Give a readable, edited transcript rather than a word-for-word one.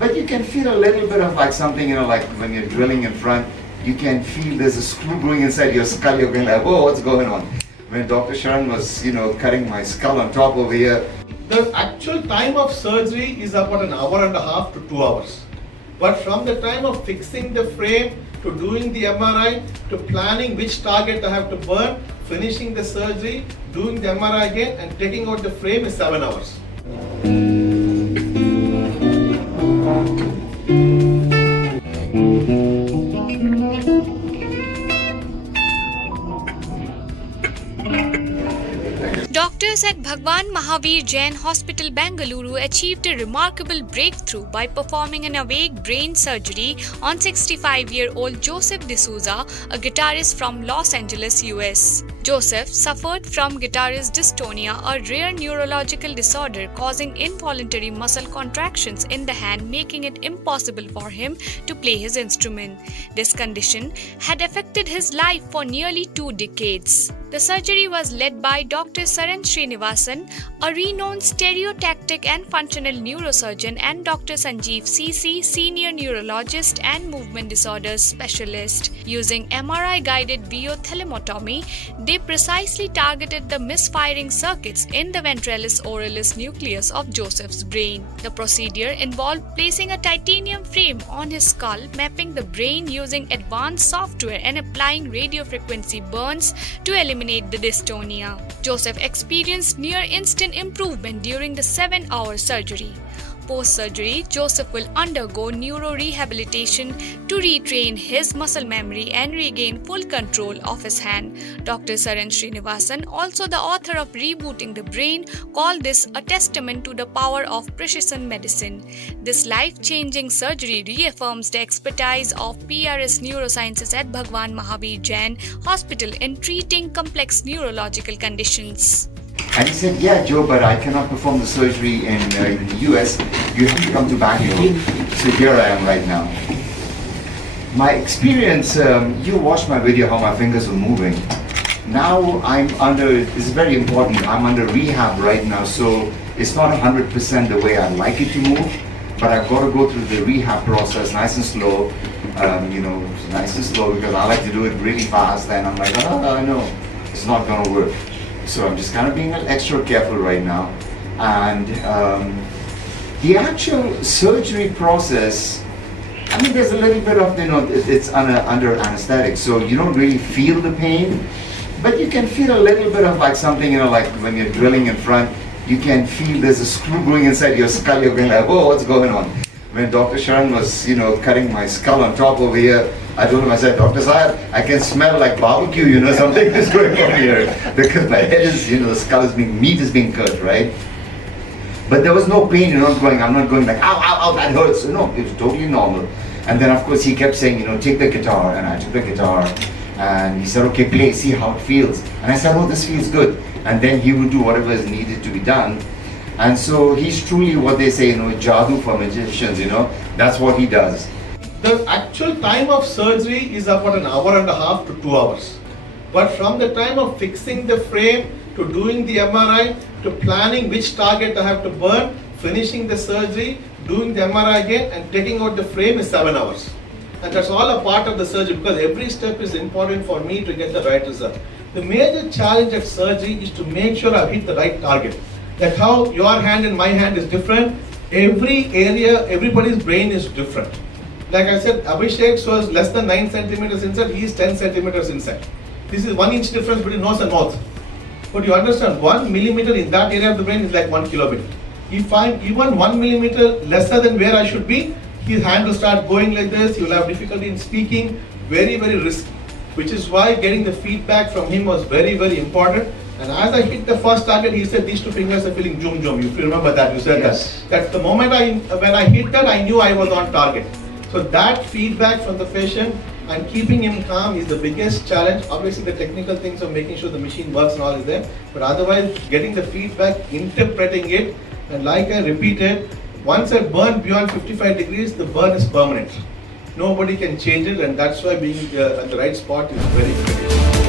but you can feel a little bit of like something, like when you're drilling in front, you can feel there's a screw going inside your skull. You're going like, whoa, what's going on? When Dr. Sharan was, cutting my skull on top over here. The actual time of surgery is about an hour and a half to 2 hours. But from the time of fixing the frame to doing the MRI to planning which target I have to burn, finishing the surgery, doing the MRI again and taking out the frame is 7 hours. Doctors at Bhagwan Mahaveer Jain Hospital, Bengaluru achieved a remarkable breakthrough by performing an awake brain surgery on 65-year-old Joseph D'Souza, a guitarist from Los Angeles, US. Joseph suffered from guitarist dystonia, a rare neurological disorder causing involuntary muscle contractions in the hand, making it impossible for him to play his instrument. This condition had affected his life for nearly 2 decades. The surgery was led by Dr. Sharan Srinivasan, a renowned stereotactic and functional neurosurgeon, and Dr. Sanjiv C.C, senior neurologist and movement disorders specialist. Using MRI-guided Vo Thalamotomy, they precisely targeted the misfiring circuits in the Ventralis Oralis nucleus of Joseph's brain. The procedure involved placing a titanium frame on his skull, mapping the brain using advanced software and applying radiofrequency burns to eliminate the dystonia. Joseph experienced near instant improvement during the 7-hour surgery. Post-surgery, Joseph will undergo neuro-rehabilitation to retrain his muscle memory and regain full control of his hand. Dr. Sharan Srinivasan, also the author of Rebooting the Brain, called this a testament to the power of precision medicine. This life-changing surgery reaffirms the expertise of PRS Neurosciences at Bhagwan Mahaveer Jain Hospital in treating complex neurological conditions. And he said, yeah, Joe, but I cannot perform the surgery in the US. You have to come to Bangalore. So here I am right now. My experience, you watched my video how my fingers were moving. Now it's very important, I'm under rehab right now, so it's not 100% the way I'd like it to move, but I've got to go through the rehab process nice and slow, nice and slow, because I like to do it really fast, and I'm like, I know, it's not going to work. So I'm just kind of being extra careful right now. And the actual surgery process, I mean, there's a little bit of, it's under anesthetic, so you don't really feel the pain, but you can feel a little bit of like something, like when you're drilling in front, you can feel there's a screw going inside your skull. You're going like, whoa, what's going on? When Dr. Sharan was, cutting my skull on top over here, I told him, I said, Dr. Salar, I can smell like barbecue, something is going on here. Because my head is, the skull is meat is being cut, right? But there was no pain, I'm not going like, ow, ow, ow, that hurts. No, it was totally normal. And then of course he kept saying, take the guitar. And I took the guitar and he said, okay, play, see how it feels. And I said, oh, this feels good. And then he would do whatever is needed to be done. And so he's truly what they say, jadoo for magicians, that's what he does. The actual time of surgery is about an hour and a half to 2 hours. But from the time of fixing the frame to doing the MRI to planning which target I have to burn, finishing the surgery, doing the MRI again and taking out the frame is 7 hours. And that's all a part of the surgery because every step is important for me to get the right result. The major challenge of surgery is to make sure I've hit the right target. That's how your hand and my hand is different. Every area, everybody's brain is different. Like I said, Abhishek's was less than 9 centimeters inside, he is 10 centimeters inside. This is 1 inch difference between nose and mouth. But you understand, 1 millimeter in that area of the brain is like 1 kilobit. If I'm even 1 millimeter lesser than where I should be, his hand will start going like this, he will have difficulty in speaking, very, very risky. Which is why getting the feedback from him was very, very important. And as I hit the first target, he said, these 2 fingers are feeling zoom zoom. If you remember that, you said yes. That's the moment when I hit that, I knew I was on target. So that feedback from the patient and keeping him calm is the biggest challenge. Obviously the technical things of making sure the machine works and all is there. But otherwise getting the feedback, interpreting it, and like I repeated, once I burn beyond 55 degrees, the burn is permanent. Nobody can change it, and that's why being at the right spot is very critical.